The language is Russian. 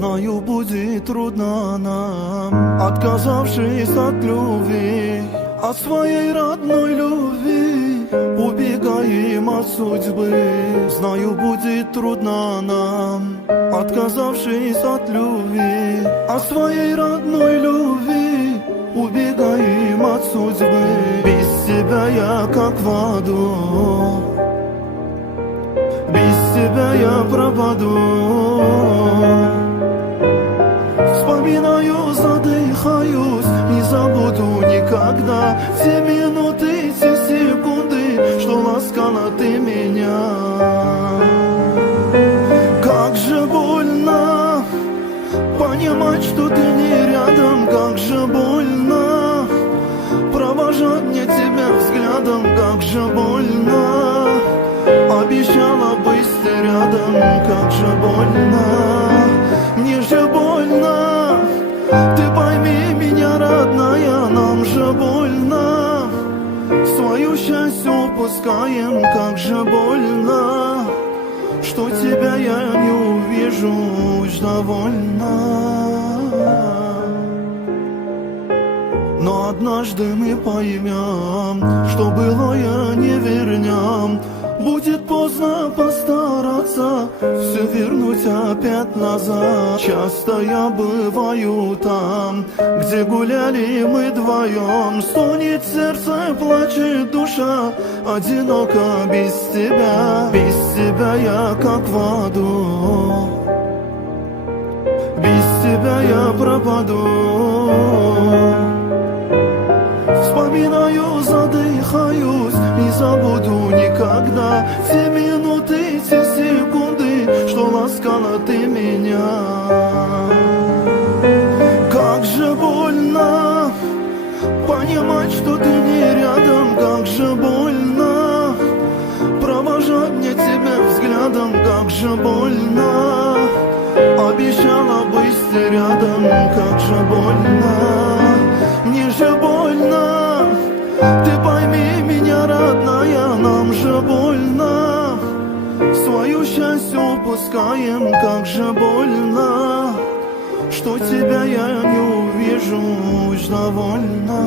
Знаю, будет трудно нам, отказавшись от любви, от своей родной любви, убегаем от судьбы. Знаю, будет трудно нам, отказавшись от любви, от своей родной любви, убегаем от судьбы. Без тебя я как в аду, без тебя я пропаду. Вспоминаю, задыхаюсь, не забуду никогда те минуты, те секунды, что ласкала ты меня. Как же больно понимать, что ты не рядом, как же больно провожать мне тебя взглядом, как же больно. Обещала быть ты рядом, как же больно, мне же больно. Ты пойми меня, родная, нам же больно. Свое счастье упускаем, как же больно, что тебя я не увижу уж довольно. Но однажды мы поймем, что былое не вернем. Будет поздно постараться все вернуть опять назад. Часто я бываю там, где гуляли мы вдвоем. Стонет сердце, плачет душа, одиноко без тебя. Без тебя я как в аду, без тебя я пропаду. Вспоминаю, задыхаюсь, не забуду никогда те минуты, те секунды, что ласкала ты меня. Как же больно понимать, что ты не рядом, как же больно провожать мне тебя взглядом, как же больно. Обещала быть ты рядом, как же больно, мне же больно. Ты пойми меня, родная, нам же больно. Свое счастье упускаем, как же больно, что тебя я не увижу уж довольно.